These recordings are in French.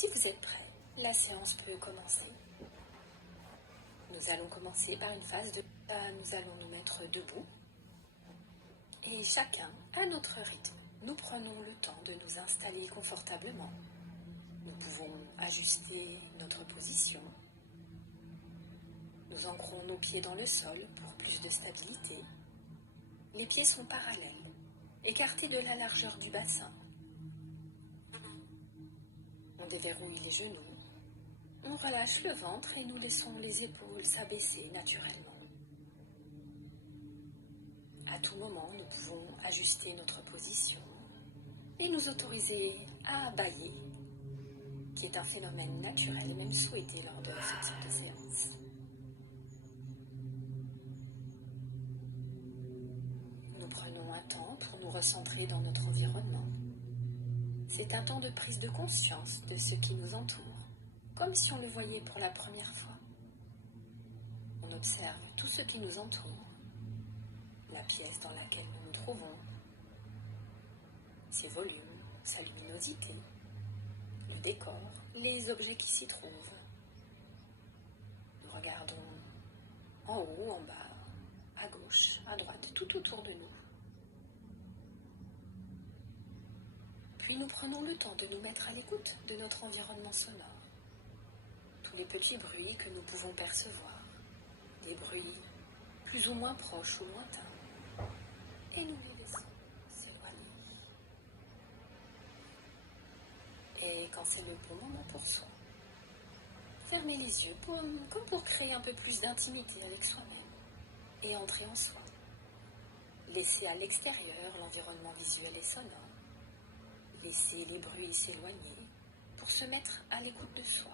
Si vous êtes prêts, la séance peut commencer. Nous allons commencer par une phase de... Nous allons nous mettre debout. Et chacun, à notre rythme, nous prenons le temps de nous installer confortablement. Nous pouvons ajuster notre position. Nous ancrons nos pieds dans le sol pour plus de stabilité. Les pieds sont parallèles, écartés de la largeur du bassin. On déverrouille les genoux. On relâche le ventre et nous laissons les épaules s'abaisser naturellement. À tout moment, nous pouvons ajuster notre position et nous autoriser à bâiller, qui est un phénomène naturel et même souhaité lors de ce type de séance. Nous prenons un temps pour nous recentrer dans notre environnement. C'est un temps de prise de conscience de ce qui nous entoure, comme si on le voyait pour la première fois. On observe tout ce qui nous entoure, la pièce dans laquelle nous nous trouvons, ses volumes, sa luminosité, le décor, les objets qui s'y trouvent. Nous regardons en haut, en bas, à gauche, à droite, tout autour de nous. Puis nous prenons le temps de nous mettre à l'écoute de notre environnement sonore. Tous les petits bruits que nous pouvons percevoir, des bruits plus ou moins proches ou lointains, et nous les laissons s'éloigner. Et quand c'est le bon moment pour soi, fermez les yeux comme pour créer un peu plus d'intimité avec soi-même et entrer en soi. Laissez à l'extérieur l'environnement visuel et sonore. Laissez les bruits s'éloigner pour se mettre à l'écoute de soi,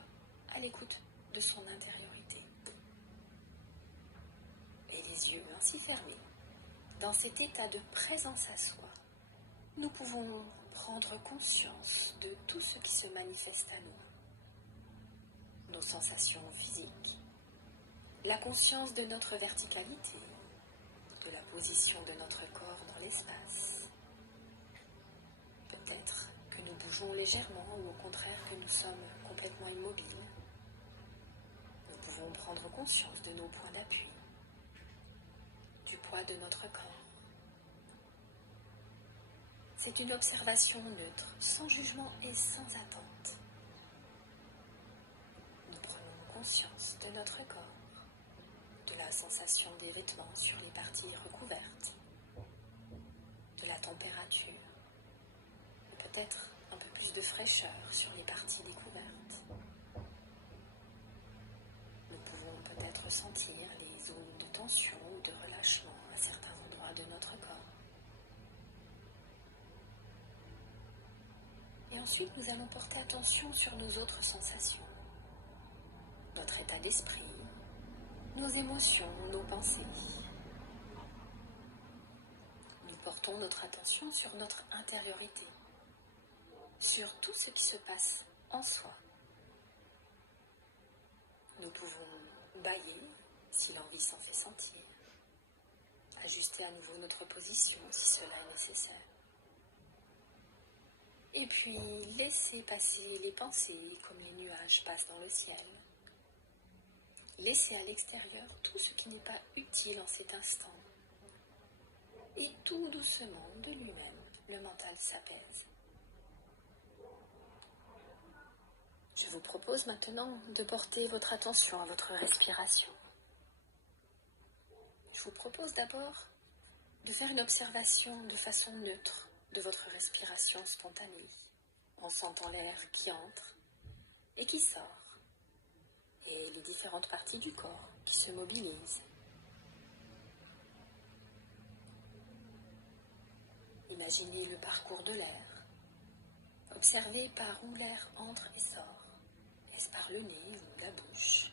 à l'écoute de son intériorité. Et les yeux ainsi fermés, dans cet état de présence à soi, nous pouvons prendre conscience de tout ce qui se manifeste à nous. Nos sensations physiques, la conscience de notre verticalité, de la position de notre corps dans l'espace. Peut-être que nous bougeons légèrement ou au contraire que nous sommes complètement immobiles. Nous pouvons prendre conscience de nos points d'appui, du poids de notre corps. C'est une observation neutre, sans jugement et sans attente. Nous prenons conscience de notre corps, de la sensation des vêtements sur les parties recouvertes, de la température, et peut-être un peu plus de fraîcheur sur les parties découvertes. Nous pouvons peut-être sentir les zones de tension ou de relâchement à certains endroits de notre corps. Et ensuite, nous allons porter attention sur nos autres sensations, notre état d'esprit, nos émotions, nos pensées. Nous portons notre attention sur notre intériorité, sur tout ce qui se passe en soi. Nous pouvons bâiller si l'envie s'en fait sentir, ajuster à nouveau notre position si cela est nécessaire. Et puis laisser passer les pensées comme les nuages passent dans le ciel. Laissez à l'extérieur tout ce qui n'est pas utile en cet instant. Et tout doucement, de lui-même, le mental s'apaise. Je vous propose maintenant de porter votre attention à votre respiration. Je vous propose d'abord de faire une observation de façon neutre de votre respiration spontanée, en sentant l'air qui entre et qui sort, et les différentes parties du corps qui se mobilisent. Imaginez le parcours de l'air. Observez par où l'air entre et sort. Est-ce par le nez ou la bouche?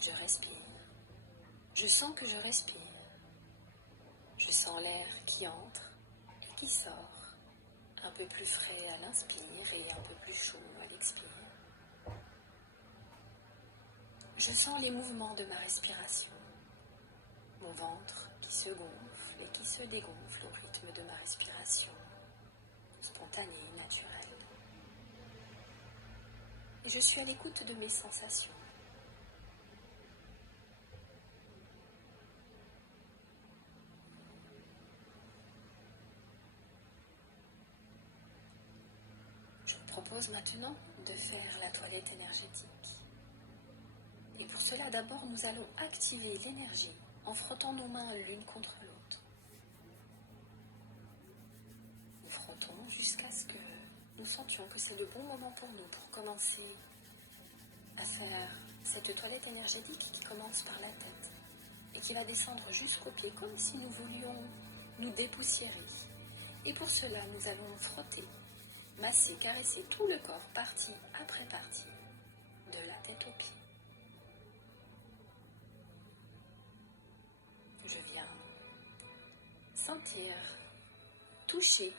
Je respire. Je sens que je respire. Je sens l'air qui entre et qui sort. Un peu plus frais à l'inspire et un peu plus chaud à l'expire. Je sens les mouvements de ma respiration. Mon ventre qui se gonfle et qui se dégonfle au rythme de ma respiration, spontanée, naturelle. et je suis à l'écoute de mes sensations. Je vous propose maintenant de faire la toilette énergétique. Et pour cela, d'abord, nous allons activer l'énergie en frottant nos mains l'une contre l'autre. Nous frottons jusqu'à ce que nous sentions que c'est le bon moment pour nous pour commencer à faire cette toilette énergétique qui commence par la tête et qui va descendre jusqu'aux pieds comme si nous voulions nous dépoussiérer. Et pour cela, nous allons frotter, masser, caresser tout le corps, partie après partie, de la tête aux pieds. Je viens sentir, toucher,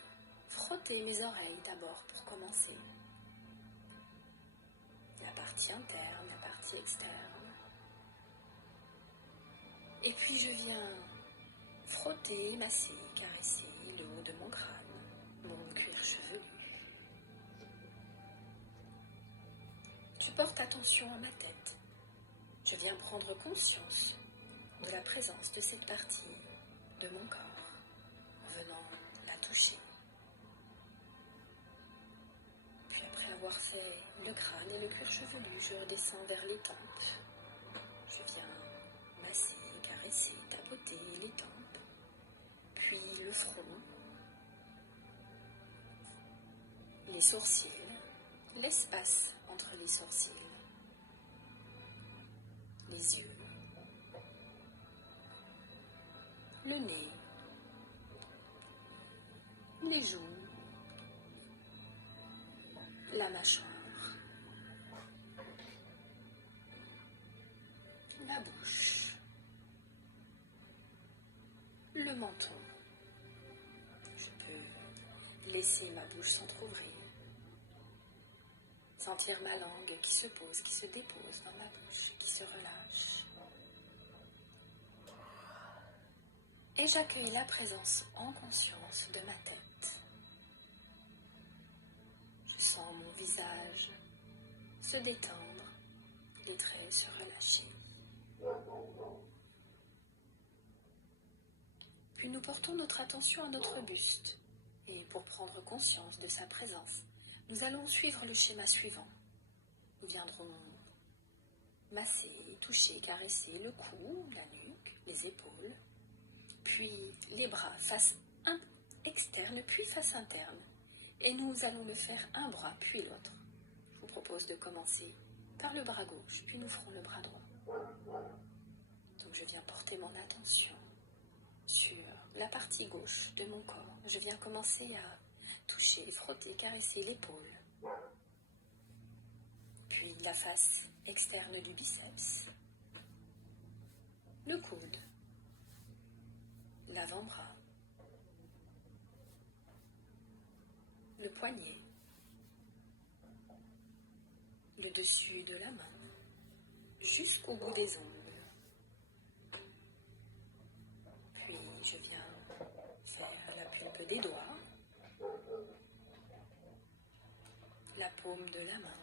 frotter mes oreilles d'abord pour commencer. La partie interne, la partie externe. Et puis je viens frotter, masser, caresser le haut de mon crâne, mon cuir chevelu. Je porte attention à ma tête. Je viens prendre conscience de la présence de cette partie de mon corps en venant la toucher. Puis après avoir fait le crâne et le cuir chevelu, je redescends vers les tempes. Je viens masser, caresser, tapoter les tempes, puis le front, les sourcils, l'espace entre les sourcils, les yeux, le nez, les joues, la mâchoire, la bouche, le menton. Je peux laisser ma bouche s'entrouvrir, sentir ma langue qui se pose, qui se dépose dans ma bouche, qui se relâche. Et j'accueille la présence en conscience de ma tête. Je sens mon visage se détendre, les traits se relâcher. Puis nous portons notre attention à notre buste. Et pour prendre conscience de sa présence, nous allons suivre le schéma suivant. Nous viendrons masser, toucher, caresser le cou, la nuque, les épaules, puis les bras face externe, puis face interne. Et nous allons le faire un bras, puis l'autre. Je vous propose de commencer par le bras gauche, puis nous ferons le bras droit. Donc je viens porter mon attention sur la partie gauche de mon corps. Je viens commencer à toucher, frotter, caresser l'épaule, puis la face externe du biceps, le coude, l'avant-bras, le poignet, le dessus de la main, jusqu'au bout des ongles. Puis je viens faire la pulpe des doigts, la paume de la main,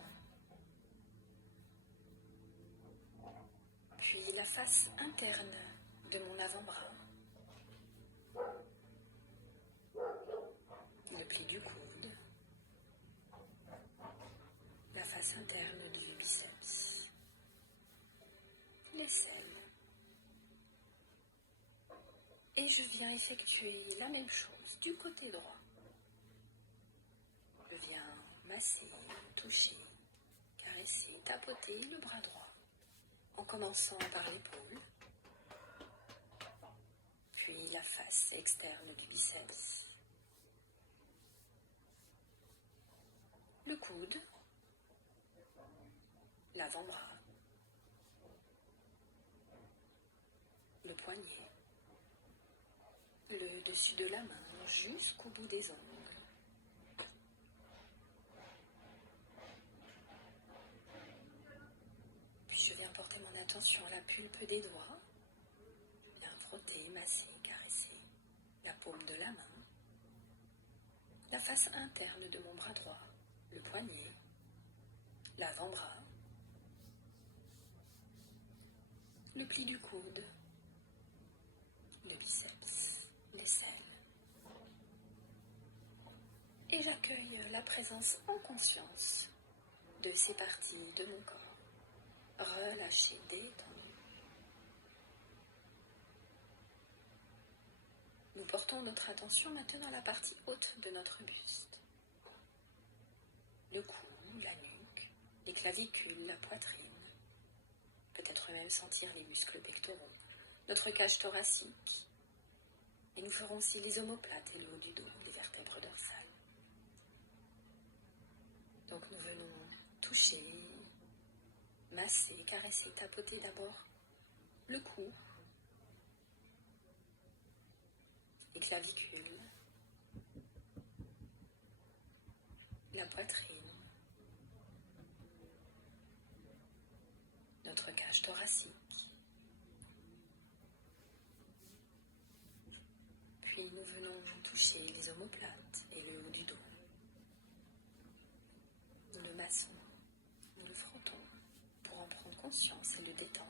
puis la face interne de mon avant-bras, le pli du coude, la face interne du biceps, l'aisselle. Et je viens effectuer la même chose du côté droit. Je viens masser, toucher, caresser, tapoter le bras droit, en commençant par l'épaule, puis la face externe du biceps, le coude, l'avant-bras, le poignet, le dessus de la main jusqu'au bout des ongles. Puis je viens porter mon attention à la pulpe des doigts. Je viens frotter, masser, caresser la paume de la main, la face interne de mon bras droit, le poignet, l'avant-bras, le pli du coude, le biceps, l'aisselle. Et j'accueille la présence en conscience de ces parties de mon corps, relâchées, détendues. Nous portons notre attention maintenant à la partie haute de notre buste. Le cou, la nuque, les clavicules, la poitrine. Peut-être même sentir les muscles pectoraux, notre cage thoracique. Et nous ferons aussi les omoplates et le haut du dos, les vertèbres dorsales. Donc nous venons toucher, masser, caresser, tapoter d'abord le cou, les clavicules, la poitrine, notre cage thoracique. Puis nous venons toucher les omoplates et le haut du dos. Nous le massons, nous le frottons pour en prendre conscience et le détendre.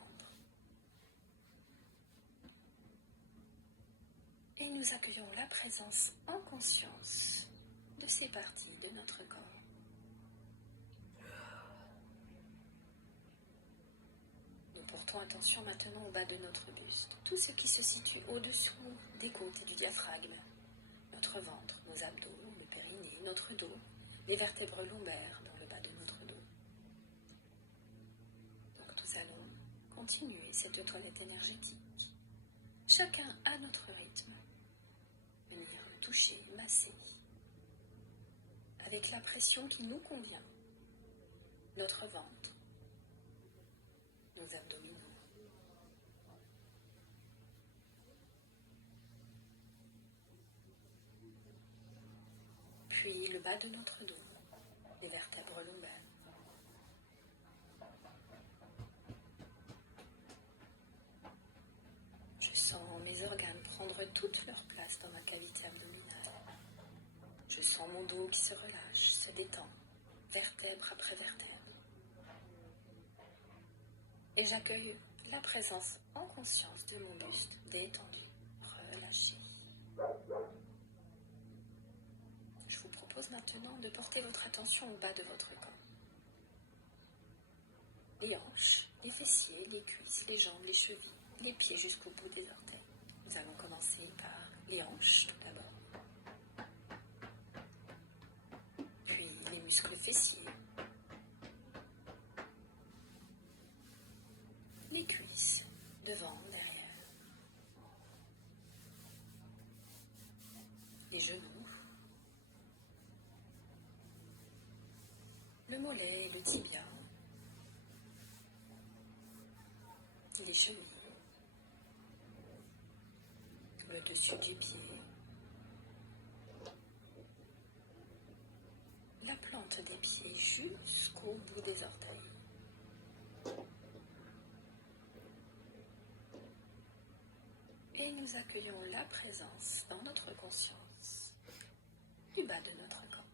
Et nous accueillons la présence en conscience de ces parties de notre corps. Nous portons attention maintenant au bas de notre buste, tout ce qui se situe au-dessous des côtes et du diaphragme, notre ventre, nos abdos, le périnée, notre dos, les vertèbres lombaires dans le bas de notre dos. Donc nous allons continuer cette toilette énergétique, chacun à notre rythme, venir toucher, masser, avec la pression qui nous convient, notre ventre, nos abdominaux. Puis le bas de notre dos, les vertèbres lombaires. Je sens mes organes prendre toute leur place dans ma cavité abdominale. Je sens mon dos qui se relâche, se détend, vertèbre après vertèbre. Et j'accueille la présence en conscience de mon buste détendu, relâché. Je vous propose maintenant de porter votre attention au bas de votre corps. Les hanches, les fessiers, les cuisses, les jambes, les chevilles, les pieds jusqu'au bout des orteils. Nous allons commencer par les hanches tout d'abord. Puis les muscles fessiers. Les cuisses, devant, derrière. Les genoux. Le mollet, le tibia. Les chevilles. Le dessus du pied. La plante des pieds jusqu'au bout des orteils. Et nous accueillons la présence dans notre conscience du bas de notre corps.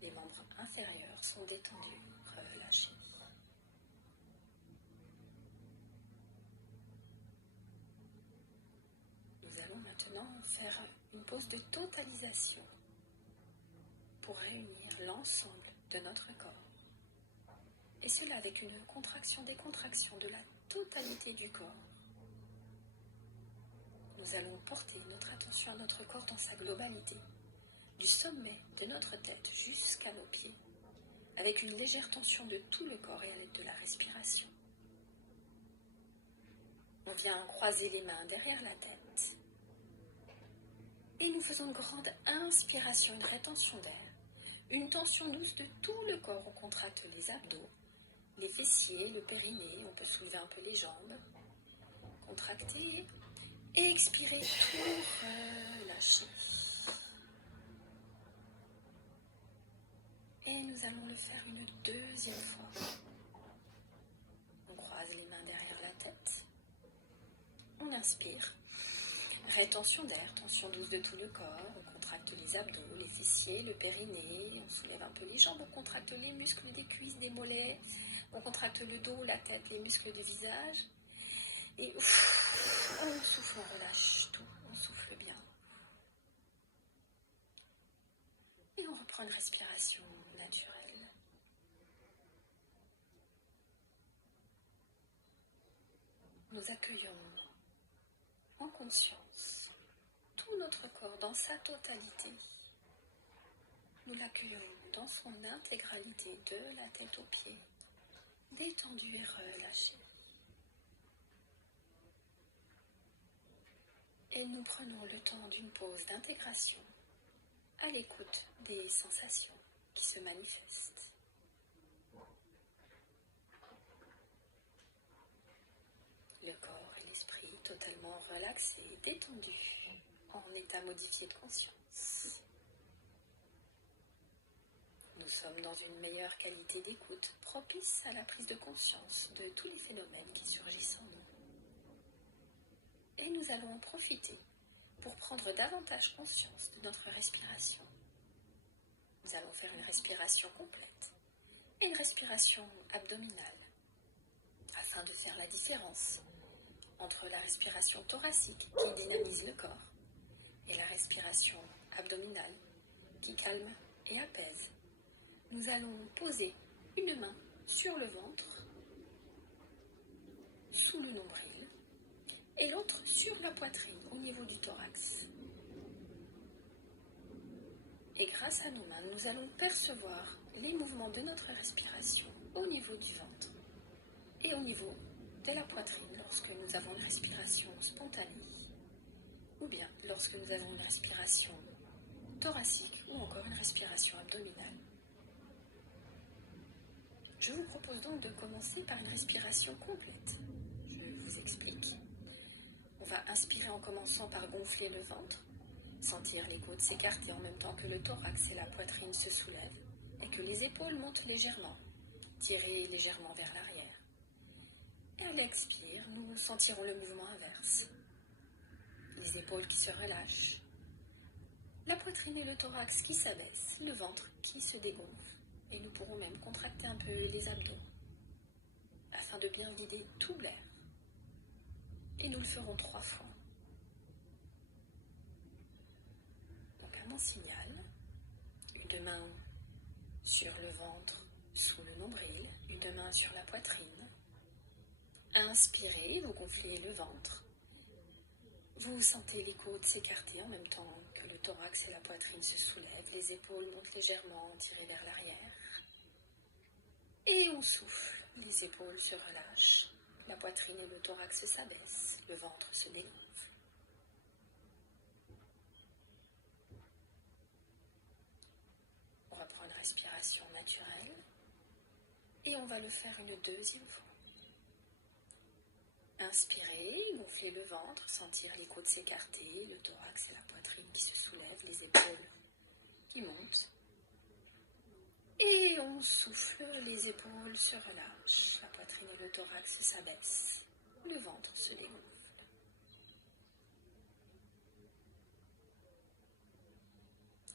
Les membres inférieurs sont détendus, relâchés. Nous allons maintenant faire une pause de totalisation pour réunir l'ensemble de notre corps. Et cela avec une contraction-décontraction de la totalité du corps. Nous allons porter notre attention à notre corps dans sa globalité, du sommet de notre tête jusqu'à nos pieds, avec une légère tension de tout le corps et à l'aide de la respiration. On vient croiser les mains derrière la tête. Et nous faisons une grande inspiration, une rétention d'air. Une tension douce de tout le corps. On contracte les abdos, les fessiers, le périnée. On peut soulever un peu les jambes. Contracter. Et expirer, tout relâcher. Et nous allons le faire une deuxième fois. On croise les mains derrière la tête. On inspire. Rétention d'air, tension douce de tout le corps, on contracte les abdos, les fessiers, le périnée, on soulève un peu les jambes, on contracte les muscles des cuisses, des mollets, on contracte le dos, la tête, les muscles du visage. Et on souffle, on relâche tout, on souffle bien. Et on reprend une respiration naturelle. Nous accueillons en conscience tout notre corps dans sa totalité. Nous l'accueillons dans son intégralité de la tête aux pieds, détendu et relâché. Et nous prenons le temps d'une pause d'intégration à l'écoute des sensations qui se manifestent. Le corps et l'esprit totalement relaxés, détendus, en état modifié de conscience. Nous sommes dans une meilleure qualité d'écoute, propice à la prise de conscience de tous les phénomènes qui surgissent en nous. Et nous allons en profiter pour prendre davantage conscience de notre respiration. Nous allons faire une respiration complète et une respiration abdominale, afin de faire la différence entre la respiration thoracique qui dynamise le corps et la respiration abdominale qui calme et apaise. Nous allons poser une main sur le ventre, sous le nombril, et l'autre sur la poitrine, au niveau du thorax. Et grâce à nos mains, nous allons percevoir les mouvements de notre respiration au niveau du ventre et au niveau de la poitrine lorsque nous avons une respiration spontanée, ou bien lorsque nous avons une respiration thoracique ou encore une respiration abdominale. Je vous propose donc de commencer par une respiration complète. Je vous explique. On va inspirer en commençant par gonfler le ventre, sentir les côtes s'écarter en même temps que le thorax et la poitrine se soulèvent et que les épaules montent légèrement, tirées légèrement vers l'arrière. Et à l'expire, nous sentirons le mouvement inverse. Les épaules qui se relâchent, la poitrine et le thorax qui s'abaissent, le ventre qui se dégonfle. Et nous pourrons même contracter un peu les abdos afin de bien vider tout l'air. Et nous le ferons 3 fois. Donc à mon signal, une main sur le ventre, sous le nombril, une main sur la poitrine. Inspirez, vous gonflez le ventre. Vous sentez les côtes s'écarter en même temps que le thorax et la poitrine se soulèvent, les épaules montent légèrement, tirées vers l'arrière. Et on souffle, les épaules se relâchent, la poitrine et le thorax s'abaissent, le ventre se dégonfle. On reprend une respiration naturelle et on va le faire une deuxième fois. Inspirez, gonflez le ventre, sentir les côtes s'écarter, le thorax et la poitrine qui se soulèvent, les épaules qui montent. Et on souffle, les épaules se relâchent, la poitrine et le thorax s'abaissent, le ventre se dégonfle.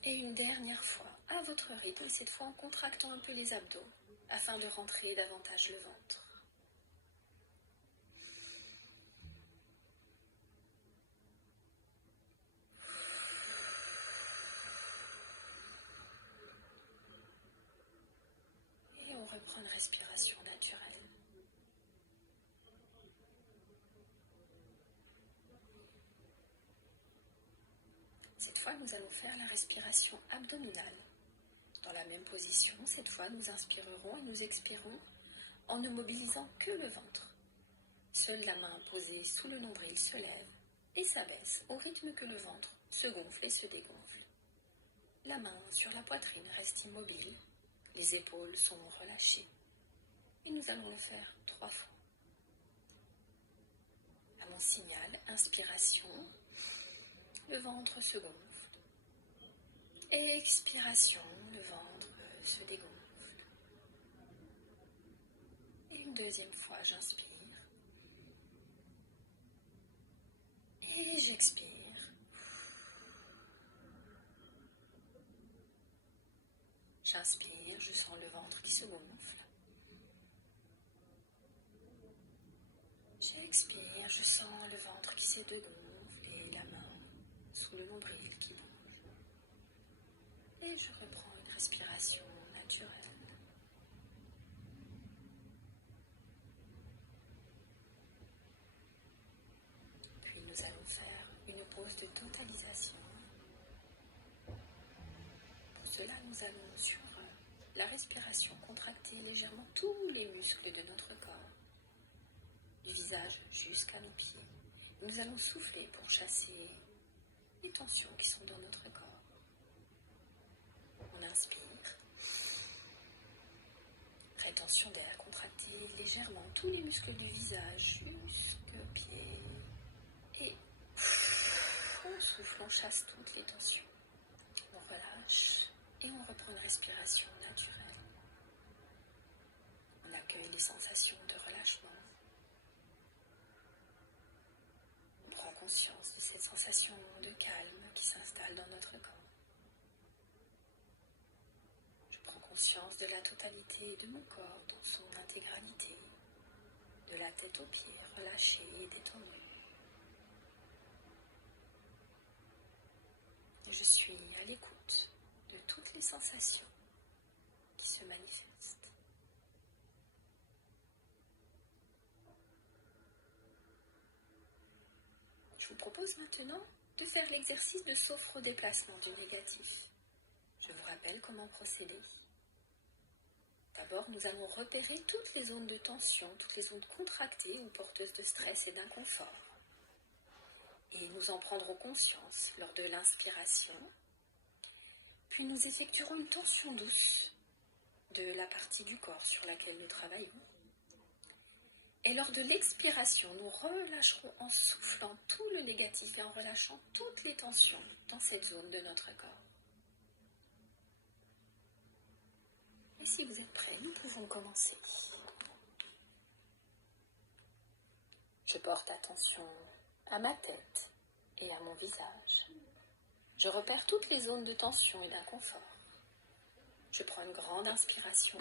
Et une dernière fois, à votre rythme, cette fois en contractant un peu les abdos, afin de rentrer davantage le ventre. Et on reprend une respiration naturelle. Cette fois, nous allons faire la respiration abdominale. Dans la même position, cette fois, nous inspirerons et nous expirons en ne mobilisant que le ventre. Seule la main posée sous le nombril se lève et s'abaisse au rythme que le ventre se gonfle et se dégonfle. La main sur la poitrine reste immobile, les épaules sont relâchées. Et nous allons le faire 3 fois. À mon signal, inspiration, le ventre se gonfle. Expiration, le ventre se dégonfle. Et une deuxième fois, j'inspire. Et j'expire. J'inspire, je sens le ventre qui se gonfle. J'expire, je sens le ventre qui se dégonfle et la main sous le nombril qui bouge. Et je reprends une respiration naturelle. Puis nous allons faire une pause de totalisation. Pour cela, nous allons sur la respiration contracter légèrement tous les muscles de notre corps, du visage jusqu'à nos pieds. Nous allons souffler pour chasser les tensions qui sont dans notre corps. On inspire. Rétention d'air, contracter légèrement tous les muscles du visage jusqu'aux pieds. Et on souffle, on chasse toutes les tensions. On relâche et on reprend une respiration naturelle. On accueille les sensations de relâchement. On prend conscience de cette sensation de calme qui s'installe dans notre corps. Je prends conscience de la totalité de mon corps dans son intégralité, de la tête aux pieds relâchée et détendue. Je suis à l'écoute de toutes les sensations qui se manifestent. Je vous propose maintenant de faire l'exercice de sophro-déplacement du négatif. Je vous rappelle comment procéder. D'abord, nous allons repérer toutes les zones de tension, toutes les zones contractées ou porteuses de stress et d'inconfort. Et nous en prendrons conscience lors de l'inspiration. Puis nous effectuerons une tension douce de la partie du corps sur laquelle nous travaillons. Et lors de l'expiration, nous relâcherons en soufflant tout le négatif et en relâchant toutes les tensions dans cette zone de notre corps. Et si vous êtes prêts, nous pouvons commencer. Je porte attention à ma tête et à mon visage. Je repère toutes les zones de tension et d'inconfort. Je prends une grande inspiration.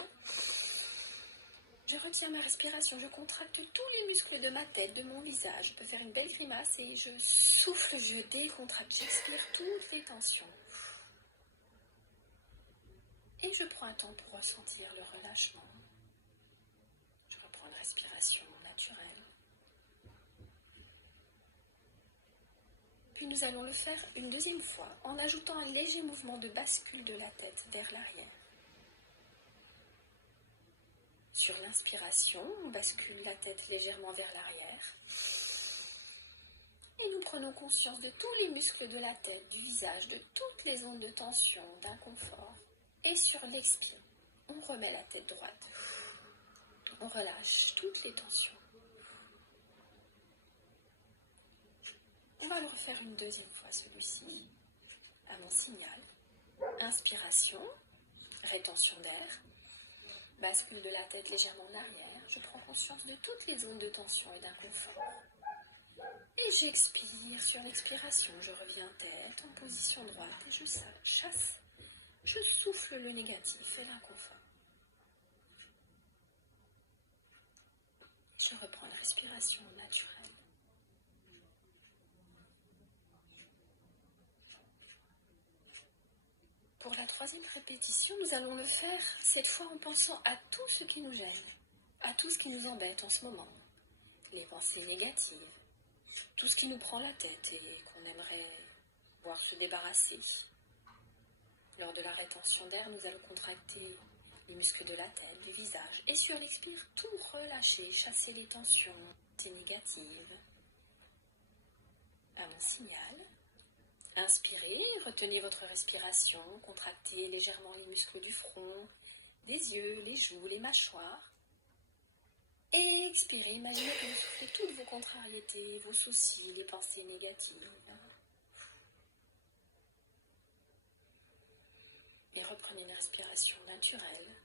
Je retiens ma respiration, je contracte tous les muscles de ma tête, de mon visage. Je peux faire une belle grimace et je souffle, je décontracte, j'expire toutes les tensions. Et je prends un temps pour ressentir le relâchement. Je reprends une respiration naturelle. Puis nous allons le faire une deuxième fois en ajoutant un léger mouvement de bascule de la tête vers l'arrière. Sur l'inspiration, on bascule la tête légèrement vers l'arrière. Et nous prenons conscience de tous les muscles de la tête, du visage, de toutes les zones de tension, d'inconfort. Et sur l'expire, on remet la tête droite. On relâche toutes les tensions. On va le refaire une deuxième fois celui-ci. À mon signal. Inspiration, rétention d'air. Bascule de la tête légèrement en arrière. Je prends conscience de toutes les zones de tension et d'inconfort. Et j'expire. Sur l'expiration, je reviens tête en position droite et je chasse. Je souffle le négatif et l'inconfort. Je reprends la respiration naturelle. Pour la troisième répétition, nous allons le faire cette fois en pensant à tout ce qui nous gêne, à tout ce qui nous embête en ce moment, les pensées négatives, tout ce qui nous prend la tête et qu'on aimerait voir se débarrasser. Lors de la rétention d'air, nous allons contracter les muscles de la tête, du visage et sur l'expire, tout relâcher, chasser les tensions négatives. À mon signal, inspirez, retenez votre respiration, contractez légèrement les muscles du front, des yeux, les joues, les mâchoires. Et expirez, imaginez que vous soufflez toutes vos contrariétés, vos soucis, les pensées négatives. Et reprenez une respiration naturelle.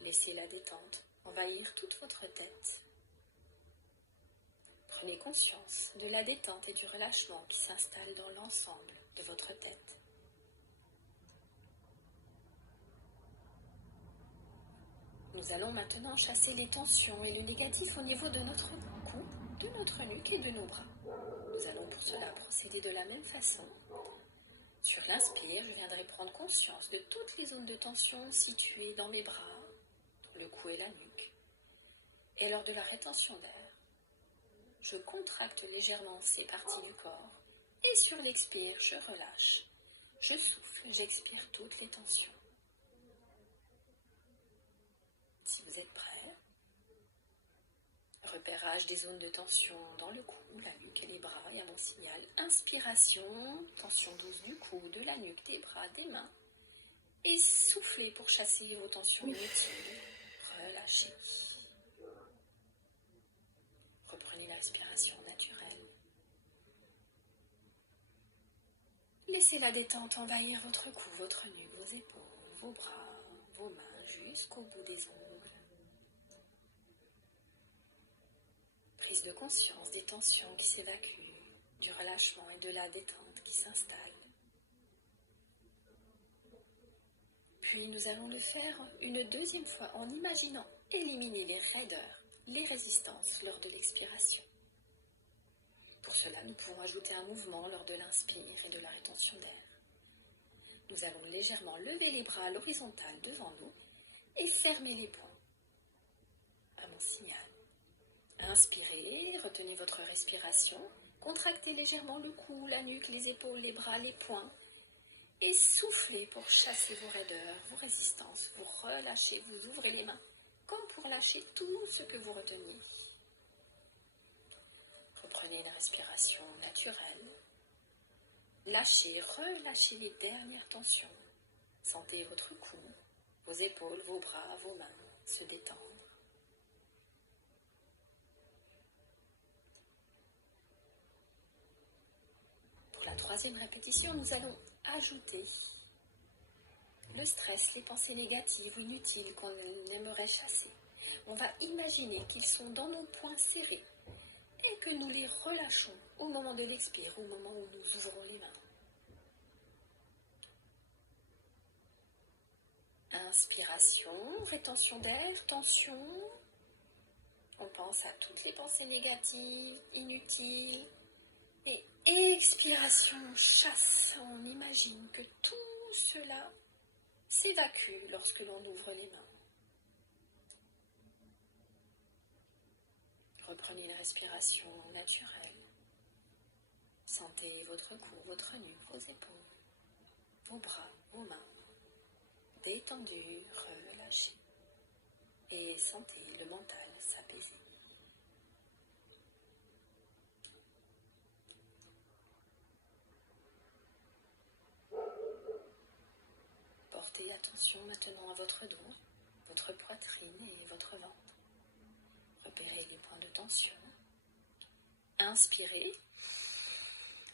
Laissez la détente envahir toute votre tête. Prenez conscience de la détente et du relâchement qui s'installe dans l'ensemble de votre tête. Nous allons maintenant chasser les tensions et le négatif au niveau de notre cou, de notre nuque et de nos bras. Nous allons pour cela procéder de la même façon. Sur l'inspire, je viendrai prendre conscience de toutes les zones de tension situées dans mes bras, dans le cou et la nuque. Et lors de la rétention d'air, je contracte légèrement ces parties du corps. Et sur l'expire, je relâche. Je souffle, j'expire toutes les tensions. Si vous êtes prêts, repérage des zones de tension dans le cou, la nuque et les bras, et à mon signal, inspiration, tension douce du cou, de la nuque, des bras, des mains, et soufflez pour chasser vos tensions inutiles, relâchez. Reprenez la respiration naturelle. Laissez la détente envahir votre cou, votre nuque, vos épaules, vos bras, vos mains, jusqu'au bout des ongles. Prise de conscience des tensions qui s'évacuent, du relâchement et de la détente qui s'installe. Puis nous allons le faire une deuxième fois en imaginant éliminer les raideurs, les résistances lors de l'expiration. Pour cela, nous pouvons ajouter un mouvement lors de l'inspire et de la rétention d'air. Nous allons légèrement lever les bras à l'horizontale devant nous et fermer les poings. À mon signal. Inspirez, retenez votre respiration, contractez légèrement le cou, la nuque, les épaules, les bras, les poings et soufflez pour chasser vos raideurs, vos résistances. Vous relâchez, vous ouvrez les mains comme pour lâcher tout ce que vous reteniez. Reprenez une respiration naturelle. Lâchez, relâchez les dernières tensions. Sentez votre cou, vos épaules, vos bras, vos mains se détendre. Pour la troisième répétition, nous allons ajouter le stress, les pensées négatives ou inutiles qu'on aimerait chasser. On va imaginer qu'ils sont dans nos poings serrés et que nous les relâchons au moment de l'expire, au moment où nous ouvrons les mains. Inspiration, rétention d'air, tension. On pense à toutes les pensées négatives, inutiles. Et expiration, chasse. On imagine que tout cela s'évacue lorsque l'on ouvre les mains. Reprenez une respiration naturelle. Sentez votre cou, votre nuque, vos épaules, vos bras, vos mains. Détendu, relâché. Et sentez le mental s'apaiser. Portez attention maintenant à votre dos, votre poitrine et votre ventre. Repérez les points de tension. Inspirez.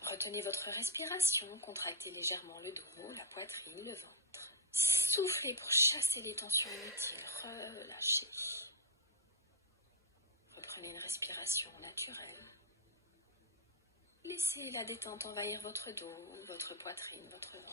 Retenez votre respiration, contractez légèrement le dos, la poitrine, le ventre. Soufflez pour chasser les tensions inutiles, relâchez. Reprenez une respiration naturelle. Laissez la détente envahir votre dos, votre poitrine, votre ventre.